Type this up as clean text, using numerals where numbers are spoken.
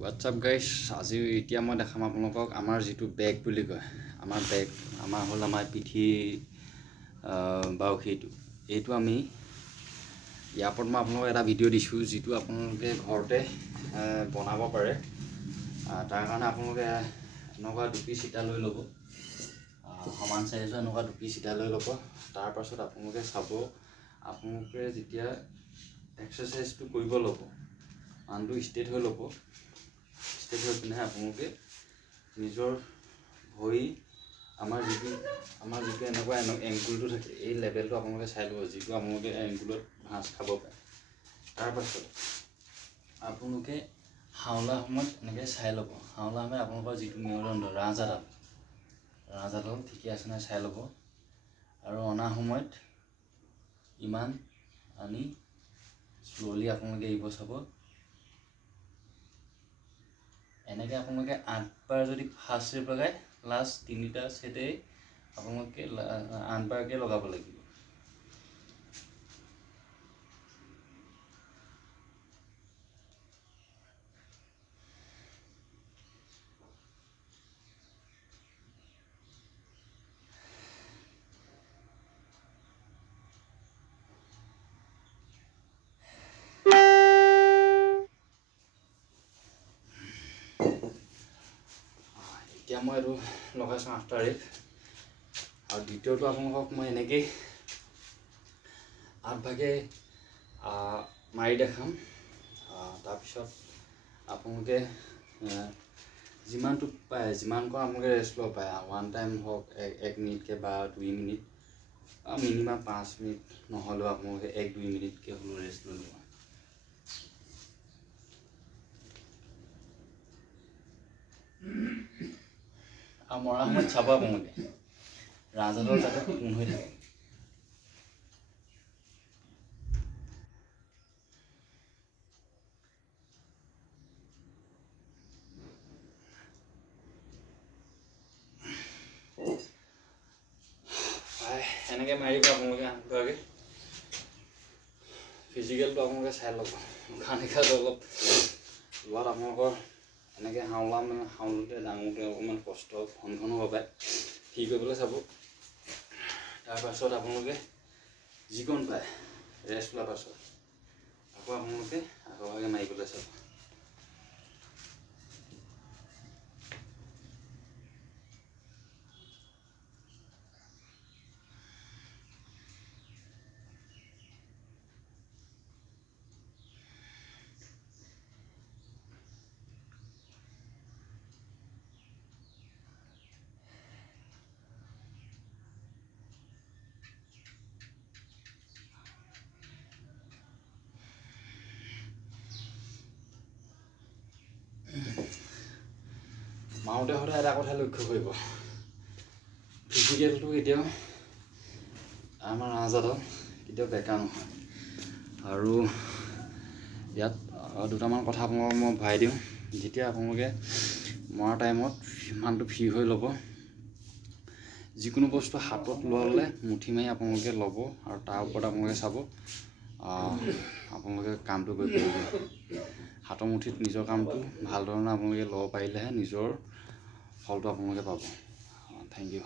WhatsApp guys, আজি এতিয়া মই দেখাম আপোনালোকক আমাৰ যিটো বেগ বুলি কয়। আমাৰ বেগ হ'ল আমাৰ পিঠি বাউসীটো। এইটো আমি ইয়াৰ ওপৰত মই আপোনালোকক এটা ভিডিঅ' দিছোঁ, যিটো আপোনালোকে ঘৰতে বনাব পাৰে। তাৰ কাৰণে আপোনালোকে এনেকুৱা দুপিচ ইটা লৈ ল'ব, সমান চাইজৰ এনেকুৱা দুপিচ ইটা লৈ ল'ব। তাৰপাছত আপোনালোকে চাব, আপোনালোকে যেতিয়া এক্সাৰচাইজটো কৰিব ল'ব, মানুহটো ষ্ট্ৰেট হৈ ল'ব। ষ্ট্ৰেট হৈ পিনে আপোনালোকে নিজৰ ভৰি আমাৰ যিটো এনেকুৱা এংগুলটো থাকে, এই লেভেলটো আপোনালোকে চাই ল'ব, যিটো আপোনালোকে এংগুলত ভাঁজ খাব পাৰে। তাৰপাছত আপোনালোকে হাওলা সময়ত এনেকৈ চাই ল'ব। হাওলা সময়ত আপোনালোকৰ যিটো মেৰুদণ্ড ৰাজহাড়ডাল ঠিকে আছে নাই চাই ল'ব। আৰু অনা সময়ত ইমান আনি শ্ল'লি আপোনালোকে এৰিব চাব। এনেকৈ আপোনালোকে 8 বাৰ যদি ফাৰ্ষ্ট ষ্টেপ লগায়, লাষ্ট 3টা ছেটেই আপোনালোকে 8 বাৰকৈ লগাব লাগিব। এতিয়া মই এইটো লগাইছোঁ আফটাৰ ইট। আৰু দ্বিতীয়টো আপোনালোকক মই এনেকেই 8 ভাগে মাৰি দেখাম। তাৰপিছত আপোনালোকে যিমানটো পায়, যিমানকণ আপোনালোকে ৰেষ্ট ল'ব পাৰে, 1 টাইম হওক 1 মিনিটকৈ বা 2 মিনিট, মিনিমাম 5 মিনিট নহ'লেও আপোনালোকে 1-2 মিনিটকৈ হ'লেও ৰেষ্ট লৈ ল'ব। আৰু মৰা সময়ত চাব আপোনালোকে ৰাজহাড়ডাল যাতে পোন হৈ থাকে। এনেকৈ মাৰিব আপোনালোকে 8 বাৰকৈ। ফিজিকেলটো আপোনালোকে চাই ল'ব, উশাহ নিশাহটো অলপ লোৱাত আপোনালোকৰ এনেকৈ হাওলোতে ডাঙোতে অকণমান কষ্ট ঘন হ'ব পাৰে, ঠিক কৰিবলৈ চাব। তাৰপাছত আপোনালোকে যিকণ পায় ৰেষ্ট লোৱাৰ পাছত আকৌ আপোনালোকে আগৰভাগে মাৰিবলৈ চাব। মাৰোঁতে সদায় এটা কথা লক্ষ্য কৰিব, ফিজিকেলটো কেতিয়াও আমাৰ ৰাজহাড়ডাল কেতিয়াও বেকা নহয়। আৰু ইয়াত দুটামান কথা আপোনালোকক মই ভৰাই দিওঁ। যেতিয়া আপোনালোকে মৰা টাইমত মানুহটো ফ্ৰী হৈ ল'ব। যিকোনো বস্তু হাতত ল'লে মুঠি মাৰি আপোনালোকে ল'ব, আৰু তাৰ ওপৰত আপোনালোকে চাব আপোনালোকে কামটো কৰি পাৰিব। হাতৰ মুঠিত নিজৰ কামটো ভাল ধৰণে আপোনালোকে ল'ব পাৰিলেহে নিজৰ ফলটো আপোনালোকে পাব। Thank U.